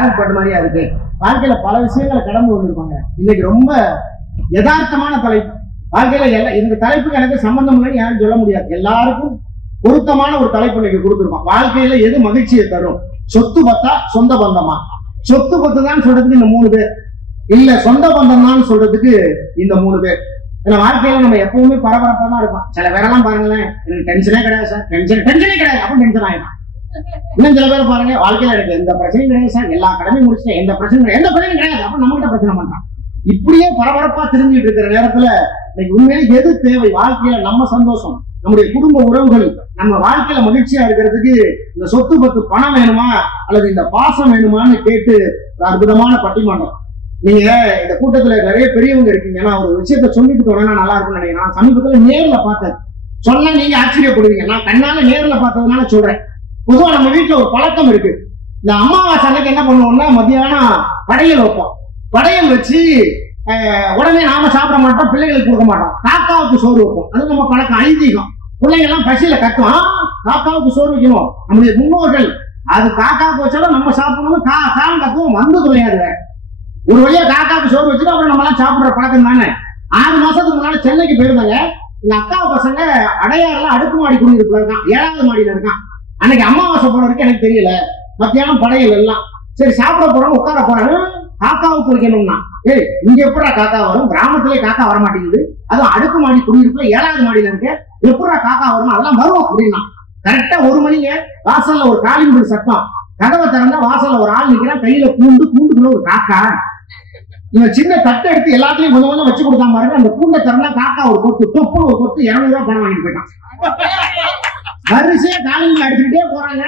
Travel பண்ண மாதிரியா இருக்கு. வாழ்க்கையில பல விஷயங்களை கடந்து வந்திருப்பாங்க. இன்னைக்கு ரொம்ப யதார்த்தமான தலைப்பு. வாழ்க்கையில இந்த தலைப்புக்கு எனக்கு சம்பந்தம் இல்லைன்னு யாரும் சொல்ல முடியாது. எல்லாருக்கும் பொருத்தமான ஒரு தலைப்பு இன்னைக்கு கொடுத்துருக்கோம். வாழ்க்கையில எது மகிழ்ச்சியை தரும்? சொத்து பத்தா சொந்த பந்தமா? சொத்து பத்து தான் சொல்றதுக்கு இந்த 3 பேர், இல்ல சொந்த பந்தம் தான் சொல்றதுக்கு இந்த 3 பேர். ஏன்னா வாழ்க்கையில நம்ம எப்பவுமே பரபரப்பா தான் இருப்போம். சில பேரெல்லாம் பாருங்களேன், எனக்கு டென்ஷனே கிடையாது சார், டென்ஷனே கிடையாது, அப்ப டென்ஷன் ஆயிடும். இன்னும் சில பேர் பாருங்க, வாழ்க்கையில எனக்கு எந்த பிரச்சனையும் கிடையாது சார், எல்லா கடமையும் முடிச்சுட்டேன், எந்த பிரச்சனையும் கிடையாது, அப்ப நம்ம கிட்ட பிரச்சனை பண்றான். இப்படியே பரபரப்பா தெரிஞ்சுட்டு இருக்கிற நேரத்துல இன்னைக்கு உண்மையில எது தேவை? வாழ்க்கையில நம்ம சந்தோஷம், நம்முடைய குடும்ப உறவுகள், நம்ம வாழ்க்கையில மகிழ்ச்சியா இருக்கிறதுக்கு இந்த சொத்து பத்து பணம் வேணுமா அல்லது இந்த பாசம் வேணுமான்னு கேட்டு ஒரு அற்புதமான பட்டிமன்றம். நீங்க இந்த கூட்டத்துல நிறைய பெரியவங்க இருக்கீங்க. நான் ஒரு விஷயத்த சொல்லிட்டு தொடங்கினா நல்லா இருக்கும்னு நினைக்கிறேன். நான் சமீபத்துல நேர்ல பார்த்தேன். சொன்னா நீங்க ஆச்சரியப்படுவீங்க. நான் கண்ணால நேர்ல பார்த்ததுனால சொல்றேன். பொதுவா நம்ம வீட்டுல ஒரு பழக்கம் இருக்கு. இந்த அமாவாசை அன்னைக்கு என்ன பண்ணுவோம்னா, மத்தியானம் படையல் வைப்போம். படையல் வச்சு உடனே நாம சாப்பிட மாட்டோம், பிள்ளைகளுக்கு கொடுக்க மாட்டோம். காக்காவுக்கு சோறு வைப்போம். அது நம்ம பழக்கம், ஐதீகம். பிள்ளைங்க எல்லாம் பசியில கட்டுவோம், காக்காவுக்கு சோறு வைக்கணும். நம்முடைய முன்னோர்கள் அது காக்காவுக்கு வச்சாலும் நம்ம சாப்பிடணும், காலம் கத்துவோம், வந்து துணையாது. ஒரு வழியா காக்காவுக்கு சோறு வச்சுட்டு அப்புறம் நம்ம எல்லாம் சாப்பிடுற பழக்கம் தானே. 6 மாசத்துக்கு முன்னாடி சென்னைக்கு போயிருந்தாங்க. எங்க அக்கா பசங்க அடையாறுல அடுக்குமாடி குடியிருப்புல இருக்கான், 7வது மாடியில இருக்கான். அன்னைக்கு அமாவாசை போன வரைக்கும் எனக்கு தெரியல. மத்தியானம் படையல் எல்லாம் சரி, சாப்பிட போறோம், உட்கார போறாங்க. காக்காவுக்கு வைக்கணும்னா, ஏய் இங்க எப்படா காக்கா வரும்? கிராமத்திலே காக்கா வர மாட்டேங்குது, அதுவும் அடுக்குமாடி குடியிருப்புல 7வது மாடியில இருக்கு, எப்படா காக்கா வரும்? அதெல்லாம் வரும் அப்படின்னா. கரெக்டா 1 மணிங்க வாசல்ல ஒரு காலிங் சத்தம். கதவை திறந்தா வாசல்ல ஒரு ஆள் நிக்கிறான், கையில கூண்டுக்குள்ள ஒரு காக்கா. இவன் சின்ன தட்டை எடுத்து எல்லாத்தையும் கொஞ்சம் கொஞ்சம் வச்சு கொடுத்தா பாருங்க. அந்த கூண்டை திறந்தா காக்கா ஒரு கொத்து, தொப்பு ஒரு கொத்து 200 ரூபாய் பணம் வாங்கிட்டு போயிட்டான். வரிசையா காலிங் அடிச்சுக்கிட்டே போறாங்க.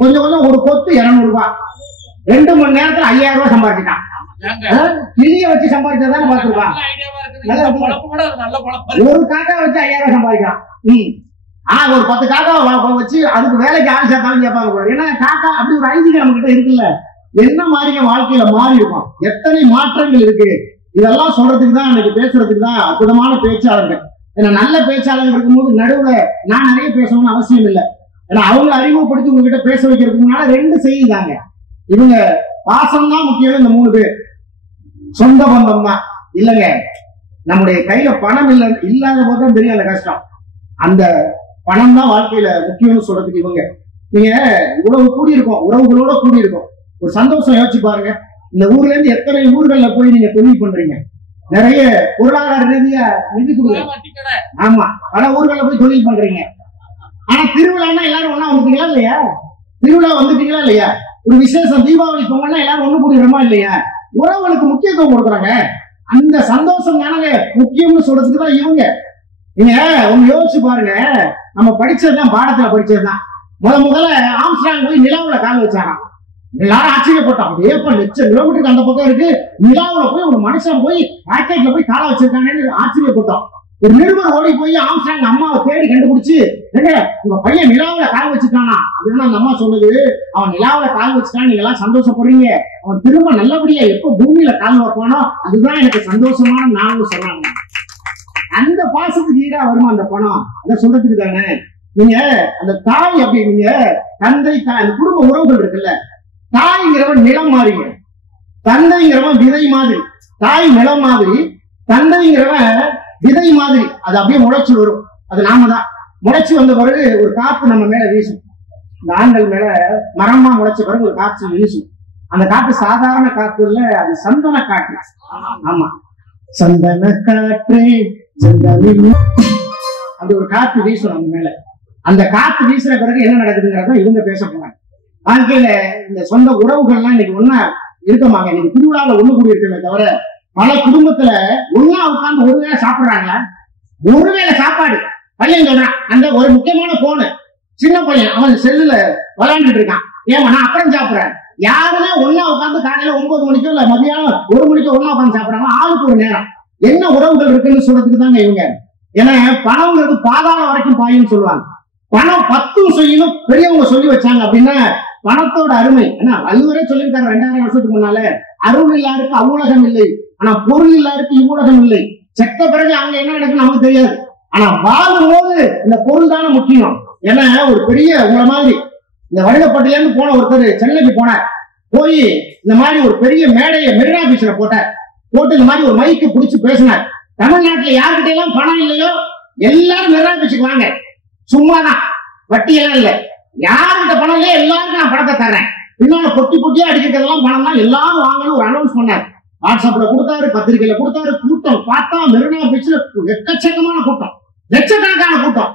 கொஞ்சம் கொஞ்சம் ஒரு கொத்து 200 ரூபாய். 2 மணி நேரத்துல 5000 ரூபாய் சம்பாதிச்சிட்டான். கிளிய வச்சு சம்பாதிச்சதானே பாத்துருக்கான். ஒரு காக்கா வச்சு 5000 ரூபாய் சம்பாதிக்கலாம். ஒரு 10 காக்கா வச்சு அதுக்கு வேலைக்கு ஆள் சேர்த்தாலும் கேட்பாங்க. ஏன்னா காக்கா அப்படி ஒரு ஐதீகம் நம்ம கிட்ட இருக்குல்ல. என்ன மாதிரி வாழ்க்கையில மாறி இருக்கும், எத்தனை மாற்றங்கள் இருக்கு. இதெல்லாம் சொல்றதுக்கு தான் இன்னைக்கு, பேசுறதுக்கு தான் அற்புதமான பேச்சாளர்கள். ஏன்னா நல்ல பேச்சாளர்கள் இருக்கும்போது நடுவுல நான் நிறைய பேசணும்னு அவசியம் இல்லை. ஏன்னா அவங்களை அறிமுகப்படுத்தி உங்ககிட்ட பேச வைக்கிறதுக்கு முன்னால 2 செய்யுதாங்க. இவங்க பாசம் தான் முக்கியம். இந்த 3 பேர் சொந்த பந்தம் தான் இல்லைங்க. நம்முடைய கையில பணம் இல்லாத போதுதான் தெரியும் அந்த கஷ்டம். அந்த பணம் தான் வாழ்க்கையில முக்கியம்னு சொல்றதுக்கு இவங்க. நீங்க இவ்வளவு கூடியிருக்கோம், உறவுகளோட கூடியிருக்கோம், ஒரு சந்தோஷம் யோசிச்சு பாருங்க. இந்த ஊர்ல இருந்து எத்தனை ஊர்கள்ல போய் நீங்க தொழில் பண்றீங்க, நிறைய பொருளாதார ரீதியா நிதி கொடுக்குறீங்க. ஆமா, பல ஊர்கள்ல போய் தொழில் பண்றீங்க. ஆனா திருவிழான்னா எல்லாரும் ஒண்ணா வந்துட்டீங்களா இல்லையா? திருவிழா வந்துட்டீங்களா இல்லையா? ஒரு விசேஷம், தீபாவளி பொங்கல்னா எல்லாரும் ஒண்ணு கூடிடுறோமா இல்லையா? உறவுகளுக்கு முக்கியத்துவம் கொடுக்குறாங்க. அந்த சந்தோஷம் தானங்க முக்கியம்னு சொல்றதுக்கு தான் இவங்க. நீங்க ஒண்ணு யோசிச்சு பாருங்க. நம்ம படிச்சதுதான், பாடத்துல படிச்சதுதான். முதல்ல ஆம்ஸ்ட்ராங் போய் நிலாவுல கால் வச்சாங்க. எல்லாரும் ஆச்சரியப்பட்டோம். ஏப்ப லட்சம் கிலோமீட்டருக்கு அந்த பக்கம் இருக்கு, நிலாவுல போய் ஒரு மனுஷன் போய் ராக்கெட்ல போய் கால வச்சிருக்காங்கன்னு ஆச்சரியப்பட்டோம். ஒரு நிருபர் ஓடி போய் ஆம்ஸ்ட்ராங் அம்மாவை தேடி கண்டுபிடிச்சு, உங்க பையன் நிலாவுல கால் வச்சுட்டானா அப்படின்னு அந்த அம்மா சொன்னது. அவன் நிலாவுல கால் வச்சுட்டான், நீங்க எல்லாம் சந்தோஷப்படுறீங்க, அவன் திரும்ப நல்லபடியா எப்ப பூமியில கால் வைப்பானோ அதுதான் எனக்கு சந்தோஷமான நாள்னு சொன்னாங்க. அந்த பாசத்துக்கு ஈடா வருமா அந்த பணம்? அதை சொல்றதுக்கு தானே. நீங்க அந்த தாய் அப்படி, நீங்க தந்தை தாய், அந்த குடும்ப உறவுகள் இருக்குல்ல, தாய்ங்கிறவன் நிலம் மாறிங்க, தந்தைங்கிறவன் விதை மாதிரி. தாய் நிலம் மாதிரி, தந்தைங்கிறவன் விதை மாதிரி. அது அப்படியே முளைச்சு வரும். அது நாம தான். முளைச்சு வந்த பிறகு ஒரு காத்து நம்ம மேல வீசும். இந்த ஆண்கள் மேல மரமா முளைச்ச பிறகு ஒரு காற்று வீசும். அந்த காற்று சாதாரண காற்று இல்ல, அது சந்தன காற்று. ஆமா, சந்தன காற்று, அப்படி ஒரு காற்று வீசும் நம்ம மேல. அந்த காற்று வீசுற பிறகு என்ன நடக்குதுங்கிறத இவங்க பேச போறாங்க. வாழ்க்கையில இந்த சொந்த உறவுகள்லாம் இன்னைக்கு ஒன்னா இருக்கமாங்க. இன்னைக்கு திருவிழாவில் ஒண்ணு கூடி இருக்கமே தவிர, பல குடும்பத்துல ஒன்னா உட்கார்ந்து ஒரு வேளை சாப்பிடுறாங்க. ஒரு வேளை சாப்பாடு. பையன் சொல்றான், அந்த ஒரு முக்கியமான போனு, சின்ன பையன் அவன் செல்லுல விளையாண்டுட்டு இருக்கான். ஏமா நான் அப்புறம் சாப்பிடுறேன். யாருமே ஒன்னா உட்காந்து காலையில 9 மணிக்கோ இல்ல மதியானம் 1 மணிக்கோ ஒன்னா உட்காந்து சாப்பிடுறாங்க. ஆளுக்கு ஒரு நேரம். என்ன உறவுகள் இருக்குன்னு சொல்றதுக்கு தாங்க இவங்க. ஏன்னா பணம்ங்கிறது பாதாளம் வரைக்கும் பாயுன்னு சொல்லுவாங்க. பணம் 10 செய்யணும் பெரியவங்க சொல்லி வச்சாங்க அப்படின்னா பணத்தோட அருமை. ஏன்னா வள்ளுவரே சொல்லியிருக்காரு 2000 வருஷத்துக்கு முன்னால, அருள் இல்லாருக்கு அவ்வுலகம் இல்லை, ஆனா பொருள் இல்லாருக்கு இவ்வுலகம் இல்லை. செத்த பிறகு அங்க என்ன நடக்குன்னு நமக்கு தெரியாது. ஆனா வாழும் போது இந்த பொருள் தானே முக்கியம். ஏன்னா ஒரு பெரிய உங்களை மாதிரி இந்த வடிவப்பட்டில இருந்து போன ஒருத்தர் சென்னைக்கு போனார். போய் இந்த மாதிரி ஒரு பெரிய மேடையை மெரினா பீச்ல போட்டு இந்த மாதிரி ஒரு மைக்கு பிடிச்சு பேசினார். தமிழ்நாட்டுல யாருக்கிட்ட எல்லாம் பணம் இல்லையோ எல்லாரும் மெரினா பீச்சுக்கு வாங்க, சும்மாதான், வட்டி எல்லாம் இல்ல, யாருக்கிட்ட பணம் இல்லையோ எல்லாருக்கும் நான் பணத்தை தர்றேன், இன்னொன்னு பொட்டி பொட்டியா அடிக்கிறதெல்லாம் பணம் தான், எல்லாரும் வாங்கன்னு ஒரு அனௌன்ஸ் பண்ணார். வாட்ஸ்அப்ல கொடுத்தாரு, பத்திரிகையில கொடுத்தாரு. கூட்டம் பார்த்தா மெரினா பீச்ல எக்கச்சக்கமான கூட்டம், லட்சக்கணக்கான கூட்டம்.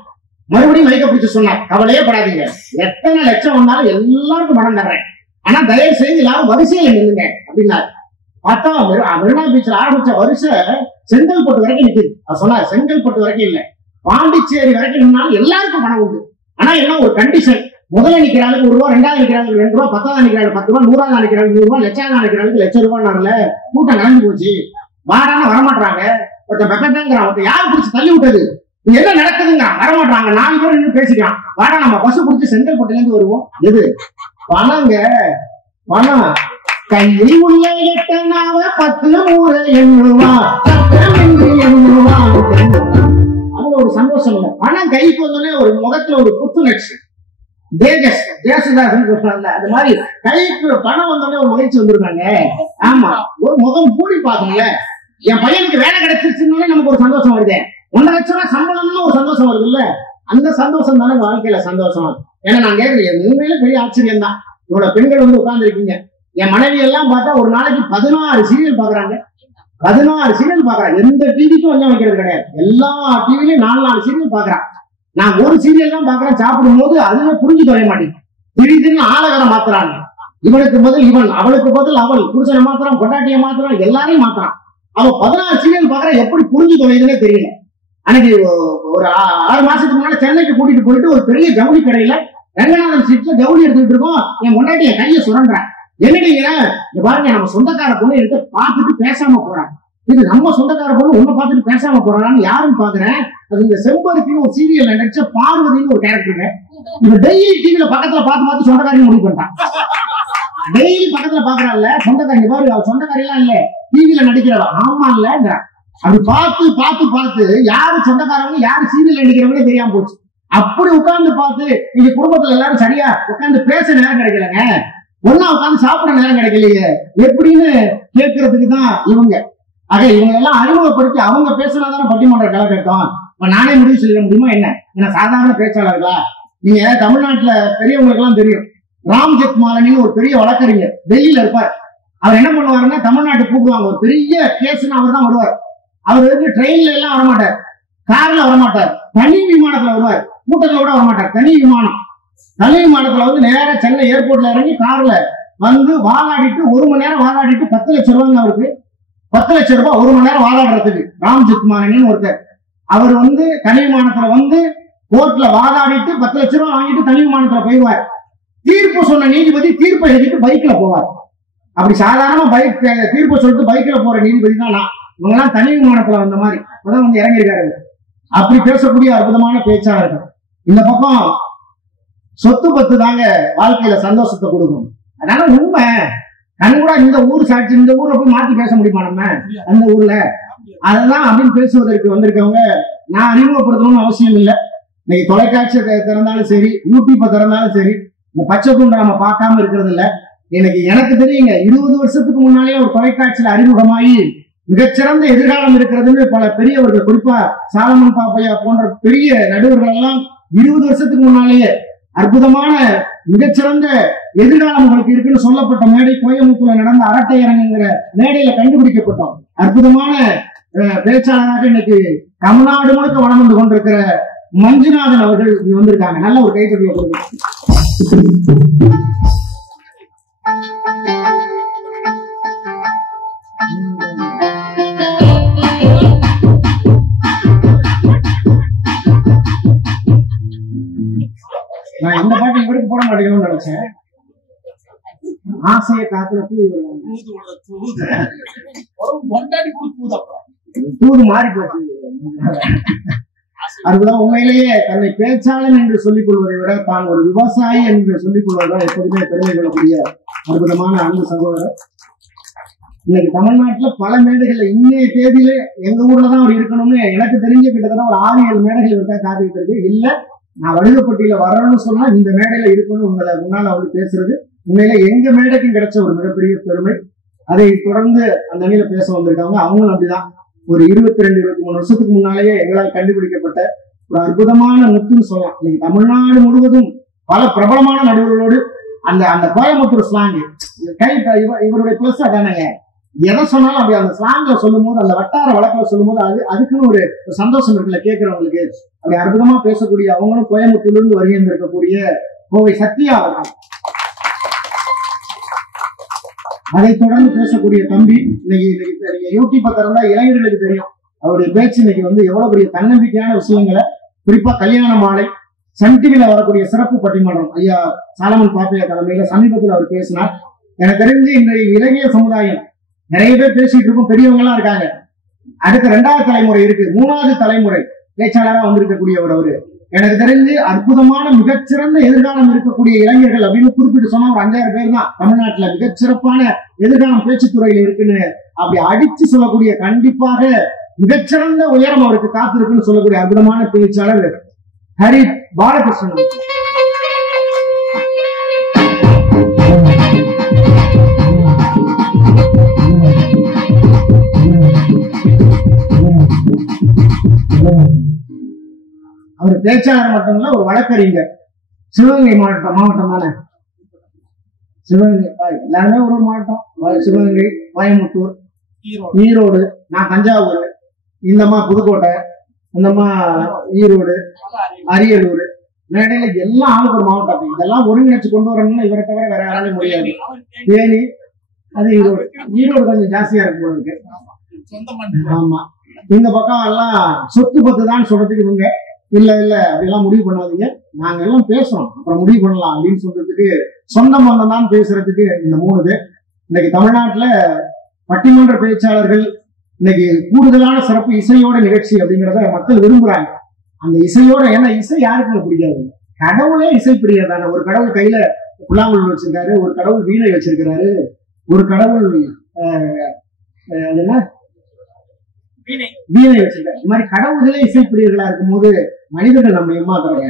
மறுபடியும் மைக்க பிடிச்சு சொன்னார், கவலையே படாதீங்க, எத்தனை லட்சம் வந்தாலும் எல்லாருக்கும் பணம் தர்றேன், ஆனா தயவு செய்து எல்லாரும் வரிசையில நில்லுங்க அப்படின்னாரு. பார்த்தா மெரினா பீச்ல ஆரம்பிச்ச வரிசை செங்கல்பட்டு வரைக்கும் நிக்குது. அவர் சொன்னார், செங்கல்பட்டு வரைக்கும் இல்ல, பாண்டிச்சேரி வரைக்கும் நின்னாலும் எல்லாருக்கும் பணம் உண்டு. ஆனா என்ன ஒரு கண்டிஷன், முதல்ல நிக்கிறாளுக்கு ₹1, ரெண்டாவது நிக்கிறாளுக்கு ₹2, 10வது நிக்கிறாளுக்கு ₹10, 100வது நிக்கிறாளுக்கு ₹100, லட்சம் நிக்கிறாளுக்கு ₹1,00,000. கூட்டம் கலந்து போச்சு, வாடான வரமாட்டாங்க. ஒருத்தன் பெக்கட்டாங்கிறான், ஒருத்தன் யாரு பிடிச்சி தள்ளி விட்டது, என்ன நடக்குதுங்க, வரமாட்டாங்க. 4 பேர் நின்று பேசிக்கலாம், வாடா நம்ம பஸ் பிடிச்சி செங்கல்பட்டுல இருந்து வருவோம். எது பணங்க, பணம் கையில் உள்ள எட்டனாவ 10 ஊரை எண்ணுவான், அதுல ஒரு சந்தோஷம் இல்லை. பணம் கைக்கு வந்தோடனே ஒரு முகத்துல ஒரு புத்துணர்ச்சி, தேசதாசன் சொல்றாங்க, அது மாதிரி கைக்கு பணம் வந்தோடனே ஒரு மகிழ்ச்சி வந்திருக்காங்க. ஆமா, ஒரு முகம் கூடி பார்க்கணும்ல. என் பையனுக்கு வேலை கிடைச்சிருச்சுன்னு நமக்கு ஒரு சந்தோஷம் வருது, 1,00,000 ரூபாய் சம்பளம்னு ஒரு சந்தோஷம் வருது இல்ல, அந்த சந்தோஷம் தானே வாழ்க்கையில சந்தோஷம். ஏன்னா நான் கேட்கிறேன், உண்மையில பெரிய ஆச்சரியம் தான், இவ்வளவு பெண்கள் வந்து உட்கார்ந்து இருக்கீங்க. என் மனைவி எல்லாம் பார்த்தா ஒரு நாளைக்கு 16 சீரியல் பாக்குறாங்க, 16 சீரியல் பாக்குறாங்க. எந்த டிவிக்கும் கொஞ்சம் வைக்கிறது கிடையாது, எல்லா டிவிலையும் 4 சீரியல் பாக்குறான். நான் ஒரு சீரியல் தான் பாக்குறேன், சாப்பிடும் போது அதுவே புரிஞ்சு தொலைய மாட்டேங்குது. திடீர்னு ஆளகரை மாத்துறாங்க, இவனுக்கு பதில் இவன், அவளுக்கு பதில் அவள், புருஷனை மாத்திரம், பொண்டாட்டியை மாத்திரம், எல்லாரையும் மாத்திரான். அவன் 16 சீரியல் பாக்குறான், எப்படி புரிஞ்சு தொலையுதுன்னே தெரியல. அன்னைக்கு ஒரு 6 மாசத்துக்கு முன்னாடி சென்னைக்கு கூட்டிட்டு போயிட்டு ஒரு பெரிய ஜவுளி கடையில ரங்கநாதன் சீட்ல ஜவுளி எடுத்துக்கிட்டு இருக்கோம். என் முன்னாடி என் கையை சுரண்டுறேன், என்னடிங்க பாருங்க, நம்ம சொந்தக்கார பொண்ணு எடுத்து பார்த்துட்டு பேசாம போறான், இது நம்ம சொந்தக்கார பொண்ணு ஒண்ணு பார்த்துட்டு பேசாம போறான்னு யாரும் பாக்குறேன். அது இந்த செம்பருத்தின்னு ஒரு சீரியல் நடிச்ச பார்வதினு ஒரு கேரக்டருங்க. இந்த டெய்லி டிவில பக்கத்துல பார்த்து சொந்தக்காரின்னு முடிவு பண்ணிட்டான். டெய்லி பக்கத்துல பாக்குறாள் சொந்தக்காரி, பாரு அவ சொந்தக்காரி எல்லாம் இல்ல, டிவில நடிக்கிறவா. ஆமா இல்ல, அப்படி பார்த்து யாரு சொந்தக்காரவங்க யாரு சீரியல் நடிக்கிறவங்களே தெரியாம போச்சு. அப்படி உட்கார்ந்து பார்த்து நீங்க குடும்பத்துல எல்லாரும் சரியா உட்கார்ந்து பேச நேரம் கிடைக்கலங்க, ஒன்னா உட்கார்ந்து சாப்பிட நேரம் கிடைக்கலையே எப்படின்னு கேட்கறதுக்கு தான் இவங்க. ஆக இவங்க எல்லாம் அறிமுகப்படுத்தி அவங்க பேசினாதானே பட்டிமன்ற காலகட்டம். இப்ப நானே முடிவு சொல்லிட முடியுமா என்ன சாதாரண பேச்சாளர்களா? நீங்க தமிழ்நாட்டுல பெரியவங்களுக்கு எல்லாம் தெரியும், ராம் ஜெத்மாலனின்னு ஒரு பெரிய வழக்கறிஞர் டெல்லியில இருப்பார். அவர் என்ன பண்ணுவாருன்னா, தமிழ்நாட்டு கூப்பிடுவாங்க, ஒரு பெரிய கேஸ்ன்னு அவர் தான் வருவார். அவர் வந்து ட்ரெயின்ல எல்லாம் வரமாட்டார், கார்ல வரமாட்டார், தனி விமானத்துல வருவார், கூட்டத்துல கூட வரமாட்டார், தனி விமானத்துல வந்து நேரா சென்னை ஏர்போர்ட்ல இறங்கி கார்ல வந்து வாதாடிட்டு 1 மணி நேரம் வாதாடிட்டு 10 லட்சம் ரூபாய் அவருக்கு, 10 லட்சம் ரூபாய் 1 மணி நேரம் வாதாடுறதுக்கு. ராம் ஜெத்மாலனின்னு ஒருத்தர், அவர் வந்து தனி விமானத்துல வந்து கோர்ட்ல வாதாடிட்டு 10 லட்சம் ரூபாய் வாங்கிட்டு தனி விமானத்துல போயிடுவார். தீர்ப்பு சொன்ன நீதிபதி தீர்ப்பை எழுதிட்டு பைக்ல போவார். அப்படி சாதாரண பைக் தீர்ப்பு சொல்லிட்டு பைக்ல போற நீதிபதி தான் நான். இவங்கெல்லாம் தனி விமானத்துல வந்த மாதிரி அதான் வந்து இறங்கியிருக்காரு. அப்படி பேசக்கூடிய அற்புதமான பேச்சாளர்கள். இந்த பக்கம் சொத்து பத்து தாங்க வாழ்க்கையில சந்தோஷத்தை கொடுக்கும். அதனால உண்மை கண்கூட இந்த ஊர் சாட்சி, இந்த ஊர்ல போய் மாத்தி பேச முடியுமா நம்ம அந்த ஊர்ல? அதெல்லாம் அப்படின்னு பேசுவதற்கு வந்திருக்கவங்க நான் அறிமுகப்படுத்தணும்னு அவசியம் இல்லை. இன்னைக்கு தொலைக்காட்சியை திறந்தாலும் சரி, யூடியூப்பை திறந்தாலும் சரி, இந்த பச்சை துண்டை நம்ம பார்க்காம இருக்கிறது இல்லை. இன்னைக்கு எனக்கு தெரியுங்க, 20 வருஷத்துக்கு முன்னாலே ஒரு தொலைக்காட்சியில அறிமுகமாகி மிகச்சிறந்த எதிர்காலம் இருக்கிறதுன்னு பல பெரியவர்கள், குறிப்பா சாலமன் பாப்பையா போன்ற பெரிய நடுவர்கள் எல்லாம் 20 வருஷத்துக்கு முன்னாலேயே அற்புதமான மிகச்சிறந்த எதிர்காலம் உங்களுக்கு இருக்குன்னு சொல்லப்பட்ட மேடை கோயம்புத்தூர்ல நடந்த அரட்டை அரங்குங்கிற மேடையில கண்டுபிடிக்கப்பட்டோம். அற்புதமான பேச்சாளராக இன்னைக்கு தமிழ்நாடு முழுக்க வளம் வந்து கொண்டிருக்கிற மஞ்சுநாதன் அவர்கள் இங்க வந்திருக்காங்க. நல்ல ஒரு கைத்தொழில் கொடுங்க. நான் இந்த பாட்டு இவருக்கு போட மாட்டேங்கணும்னு நினைச்சேன். ஆசையை காத்துல தூது மாறி போச்சு. அதுதான் உண்மையிலேயே தன்னை பேச்சாளன் என்று சொல்லிக் கொள்வதை விட தான் ஒரு விவசாயி என்று சொல்லிக் கொள்வதுதான் எப்போதுமே பெருமை கொள்ளக்கூடிய அற்புதமான அன்பு சகோதரர். இன்னைக்கு தமிழ்நாட்டுல பல மேடைகள்ல இன்னைய தேதியில எங்க ஊர்லதான் அவர் இருக்கணும்னு எனக்கு தெரிஞ்ச கிட்டத்தட்ட ஒரு 6-7 மேடைகள் இருக்கா காத்துக்கிட்டு இருக்கு. இல்ல நான் வடுகப்பட்டியில வரணும்னு சொன்னா இந்த மேடையில இருக்கணும் உங்களை முன்னால வந்து பேசுறது உண்மையில எங்க மேடைக்கும் கிடைச்ச ஒரு மிகப்பெரிய பெருமை. அதை தொடர்ந்து அந்த அணியில பேச வந்திருக்காங்க. அவங்களும் அப்படிதான். ஒரு 22-23 வருஷத்துக்கு முன்னாலேயே எங்களால் கண்டுபிடிக்கப்பட்ட ஒரு அற்புதமான முத்துன்னு சொல்லலாம். இன்னைக்கு தமிழ்நாடு முழுவதும் பல பிரபலமான நடுவர்களோடு அந்த அந்த கோயம்புத்தூர் ஸ்லாங் இவருடைய பிளஸ் அதானங்க. எதை சொன்னாலும் அப்படி அந்த ஸ்லாங்ல சொல்லும் போது, அந்த வட்டார வழக்கில் சொல்லும் போது அதுக்குன்னு ஒரு சந்தோஷம் இருக்குல்ல கேட்கிறவங்களுக்கு. அப்படி அற்புதமா பேசக்கூடிய அவங்களும் கோயம்புத்தூர்ல இருந்து வருகை இருக்கக்கூடிய கோவை சத்யா அவர்கள். அதை தொடர்ந்து பேசக்கூடிய தம்பி இன்னைக்கு யூடியூப்பை திறந்தா இளைஞர்களுக்கு தெரியும் அவருடைய பேச்சு இன்னைக்கு வந்து எவ்வளவு பெரிய தன்னம்பிக்கையான விஷயங்களை, குறிப்பா கல்யாண மாலை, சன் டிவில வரக்கூடிய சிறப்பு பட்டிமன்றம் ஐயா சாலமன் பாப்பையா தலைமையில சமீபத்தில் அவர் பேசினார். எனக்கு தெரிஞ்சு இன்றைய இளைஞர் சமுதாயம் நிறைய பேர் பேசிட்டு இருக்கும், பெரியவங்க எல்லாம் இருக்காங்க. அடுத்த 2வது தலைமுறை இருக்கு, 3வது தலைமுறை பேச்சாளராக வந்திருக்கக்கூடியவர் அவரு. எனக்கு தெரிஞ்சு அற்புதமான மிகச்சிறந்த எதிர்காலம் இருக்கக்கூடிய இளைஞர்கள் அப்படின்னு குறிப்பிட்டு சொன்னா ஒரு 5,000 பேர் தான் தமிழ்நாட்டுல மிகச்சிறப்பான எதிர்காலம் பேச்சுத்துறையில இருக்குன்னு அப்படி அடிச்சு சொல்லக்கூடிய, கண்டிப்பாக மிகச்சிறந்த உயரம் அவருக்கு காத்திருக்குன்னு சொல்லக்கூடிய அற்புதமான பேச்சாளர் ஹரி பாலகிருஷ்ணன். அவர் பேச்சாளர் மட்டும் இல்ல, ஒரு வழக்கறிஞர். சிவகங்கை மாவட்டம் தானே, சிவகங்கை எல்லாருமே ஒரு மாவட்டம். சிவகங்கை, கோயம்புத்தூர், ஈரோடு, நான் தஞ்சாவூர், இந்தம்மா புதுக்கோட்டை, இந்தம்மா ஈரோடு, அரியலூர், மேடையில எல்லாம் ஆளுக்கு ஒரு மாவட்டம். இதெல்லாம் ஒருங்கிணைச்சு கொண்டு வரணும்னு இவரை தவிர வேற யாராலும் முடியாது. தேனி, அது ஈரோடு கொஞ்சம் ஜாஸ்தியா இருக்கு போல இருக்கு. ஆமா, இந்த பக்கம் எல்லாம் சொத்து பத்து தான் சொல்றதுக்கு இவங்க இல்ல அப்படிலாம் முடிவு பண்ணாதீங்க, நாங்க எல்லாம் பேசுறோம் அப்புறம் முடிவு பண்ணலாம் அப்படின்னு சொல்றதுக்கு சொந்த பந்தம் தான் பேசுறதுக்கு இந்த 3 பேர். இன்னைக்கு தமிழ்நாட்டுல பட்டிமன்ற பேச்சாளர்கள் இன்னைக்கு கூடுதலான சிறப்பு இசையோட நிகழ்ச்சி அப்படிங்கிறத மக்கள் விரும்புறாங்க. அந்த இசையோட, ஏன்னா இசை யாருக்கு பிடிக்காது? கடவுளே இசை பிரியதான. ஒரு கடவுள் கையில புல்லாங்குழல் வச்சிருக்காரு, ஒரு கடவுள் வீணை வச்சிருக்கிறாரு, ஒரு கடவுள் என்ன வீணை வச்சிருக்காரு. இந்த மாதிரி கடவுள்களே இசைப்பிரியர்களா இருக்கும் போது மனிதர்கள் நம்ம ஏமாத்துறாங்க.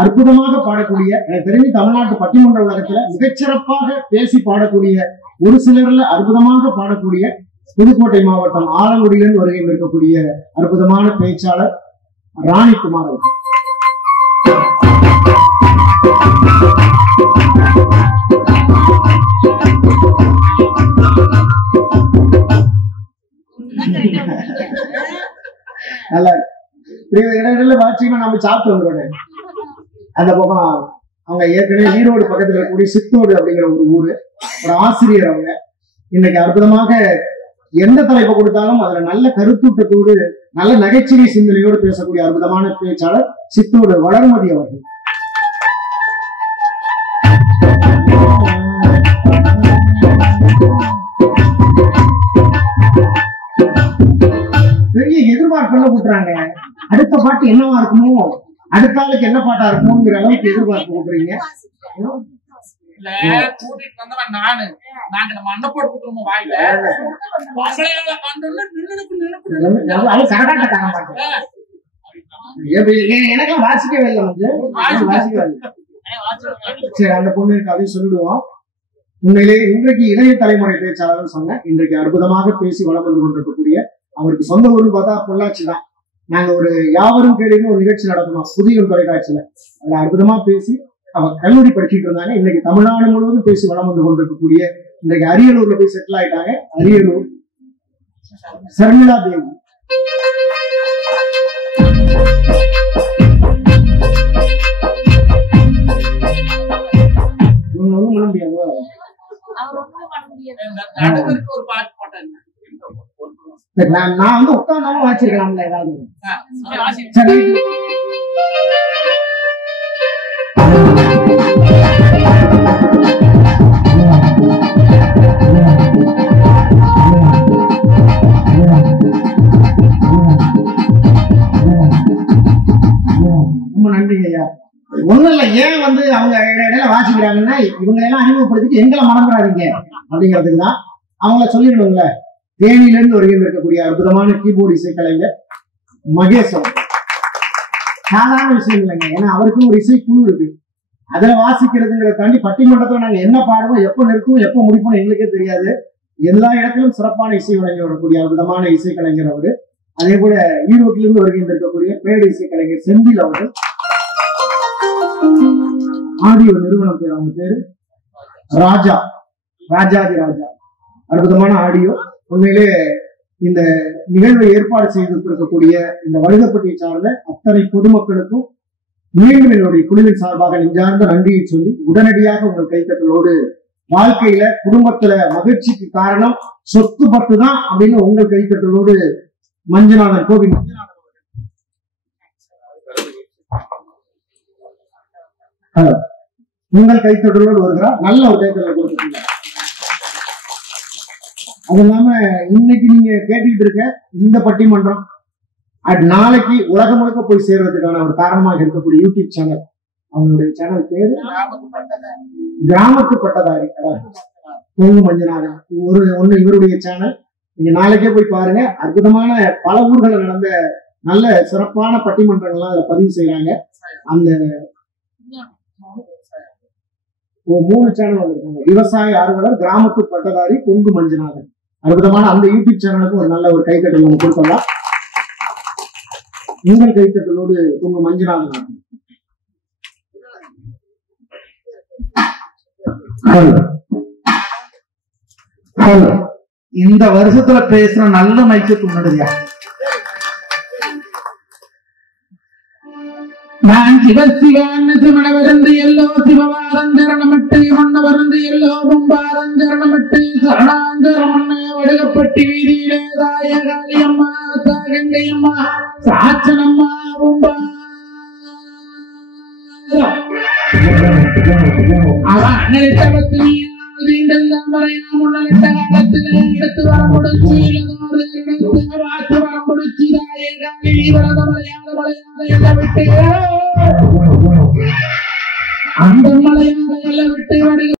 அற்புதமாக பாடக்கூடிய, எனக்கு தெரிஞ்சு தமிழ்நாட்டு பட்டிமன்ற உலகத்துல மிகச்சிறப்பாக பேசி பாடக்கூடிய ஒரு சிலர்ல அற்புதமாக பாடக்கூடிய புதுக்கோட்டை மாவட்டம் ஆலங்குடியிலிருந்து வருகை இருக்கக்கூடிய அற்புதமான பேச்சாளர் ராணிக்குமார் அவர்கள். நல்லா இடையில வாட்சிங்கன்னா நம்ம சாப்பிட்டு வந்துடுவோம். அந்த பக்கம் அவங்க ஏற்கனவே ஈரோடு பக்கத்துல இருக்கக்கூடிய சித்தோடு அப்படிங்கிற ஒரு ஊரு, ஒரு ஆசிரியர். அவங்க இன்னைக்கு அற்புதமாக எந்த தலைப்பை கொடுத்தாலும் அதுல நல்ல கருத்தூட்டத்தோடு நல்ல நகைச்சுவை சிந்தனையோடு பேசக்கூடிய அற்புதமான பேச்சாளர் சித்தோடு வளர்மதி அவர்கள். பெரிய எதிர்பார்ப்புல கூட்டுறாங்க. அடுத்த பாட்டு என்னவா இருக்குமோ, அடுத்த ஆளுக்கு என்ன பாட்டா இருக்குமோங்கிற அளவுக்கு எதிர்பார்ப்பு கூட்டுறீங்க. கூட்டிட்டு வந்தவன் நானு, நாங்க நம்ம அண்ணன் போட்டு கொடுத்துருவோம் வாயில எனக்கெல்லாம் வாசிக்கவே இல்லை, வாசிக்கவே இல்லை. சரி, அந்த பொண்ணுக்கு அதையும் சொல்லிடுவோம். உண்மையிலே இன்றைக்கு இளைய தலைமுறை பேச்சாளர் சொன்ன, இன்றைக்கு அற்புதமாக பேசி வளம் வந்து கொண்டிருக்கக்கூடிய, அவருக்கு சொந்த ஊர்னு பார்த்தா பொள்ளாச்சி தான். நாங்க ஒரு யாவரும் கேள்வின்னு ஒரு நிகழ்ச்சி நடத்தணும் புதிய தொலைக்காட்சியில. அதுல அற்புதமா பேசி அவங்க கல்லூரி படிச்சுட்டு இருந்தாங்க. இன்னைக்கு தமிழ்நாடு முழுவதும் பேசி வளம் வந்து கொண்டிருக்கக்கூடிய, இன்றைக்கு அரியலூர்ல போய் செட்டில் ஆயிட்டாங்க. அரியலூர் சர்மிளா தேவி. இவங்க ஒண்ணும் பண்ண முடியாது. நான் வந்து உட்கார்ந்தாலும் வாசிக்கலாம்ல ஏதாவது. ரொம்ப நன்றிங்க ஐயா. ஒண்ணும் இல்ல, ஏன் வந்து அவங்க இடையில வாசிக்கிறாங்கன்னா இவங்க எல்லாம் அறிமுகப்படுத்திட்டு எங்களை மறந்துடாதீங்க அப்படிங்கிறதுக்கு தான். அவங்கள சொல்லிடணும்ல. தேனியில இருந்து வருகை இருக்கக்கூடிய அற்புதமான கீபோர்டு இசைக்கலைஞர் மகேஷ். சாதாரண விஷயம் இல்லைங்க, ஏன்னா அவருக்கும் ஒரு இசை குழு இருக்கு. அதுல வாசிக்கிறதுங்கிறத தாண்டி பட்டிமன்றத்துல நாங்க என்ன பாடுவோம், எப்ப நிறுத்துவோம், எப்ப முடிப்போம் எங்களுக்கே தெரியாது. எல்லா இடத்திலும் சிறப்பான இசை வழங்கி வரக்கூடிய விதமான இசை கலைஞர் அவரு. அதே போல ஈரோட்டிலிருந்து வருகின்றிருக்கக்கூடிய மேடை இசை கலைஞர் செந்தில் அவர்கள். ஆடியோ நிறுவனம் பேர், அவங்க பேரு ராஜா, ராஜாதி ராஜா. அற்புதமான ஆடியோ. உண்மையிலே இந்த நிகழ்வை ஏற்பாடு செய்து இருக்கக்கூடிய இந்த வழுதப்பட்டியை சார்ந்த அத்தனை பொதுமக்களுக்கும் மீண்டும் என்னுடைய குழுவின் சார்பாக நெஞ்சார்ந்த நன்றியை சொல்லி, உடனடியாக உங்கள் கைத்தட்டலோடு வாழ்க்கையில குடும்பத்துல மகிழ்ச்சிக்கு காரணம் சொத்து பத்து தான் அப்படின்னு உங்கள் கைத்தட்டலோடு மஞ்சுநாதன், கோவில் மஞ்சுநாதன் உங்கள் கைத்தட்டலோடு வருகிறார். நல்ல ஒரு கைத்தட்டல் கொடுத்துருக்கீங்க. அது இல்லாம இன்னைக்கு நீங்க கேட்டுக்கிட்டு இருக்க இந்த பட்டிமன்றம் நாளைக்கு உலகம் முழுக்க போய் சேர்றதுக்கான ஒரு காரணமாக இருக்கக்கூடிய யூடியூப் சேனல், அவங்களுடைய சேனல் பேரு கிராமத்து பட்டதாரி கொங்கு மஞ்சுநாதன். ஒண்ணு இவருடைய சேனல். நீங்க நாளைக்கே போய் பாருங்க. அற்புதமான பல ஊர்களில் நடந்த நல்ல சிறப்பான பட்டிமன்றங்கள்லாம் அதுல பதிவு செய்யறாங்க. அந்த 3 சேனல் வந்திருக்காங்க. விவசாய ஆர்வலர், கிராமத்து பட்டதாரி, கொங்கு மஞ்சுநாதன். அற்புதமான அந்த யூடியூப் சேனலுக்கு ஒரு நல்ல ஒரு கைத்தட்டல் நம்ம கொடுக்கலாம். உங்கள் கைத்தட்டலோடு கொங்கு மஞ்சுநாதன். இந்த வருஷத்துல பேசுற நல்ல மைக்கு முன்னாடியா நான் சிவசிவான்னு சிவனவருந்து எல்லோ சிவவாரந்தரணமட்டு மன்னவருந்து எல்லோ பொம்பாரந்தரணமட்டு சரணாந்தரமண்ண வடுகப்பட்டி வீதியிலே தாய காளியம்மா, தாகங்கையம்மா, சாச்சனம்மா, பொம்பா அவன் அண்ணலிட்டபத்து எடுத்து வர முடிச்சு வாக்கு வர முடிச்சு தாய காளி வரத மலையாள விட்டு அந்த மலையாள விட்டு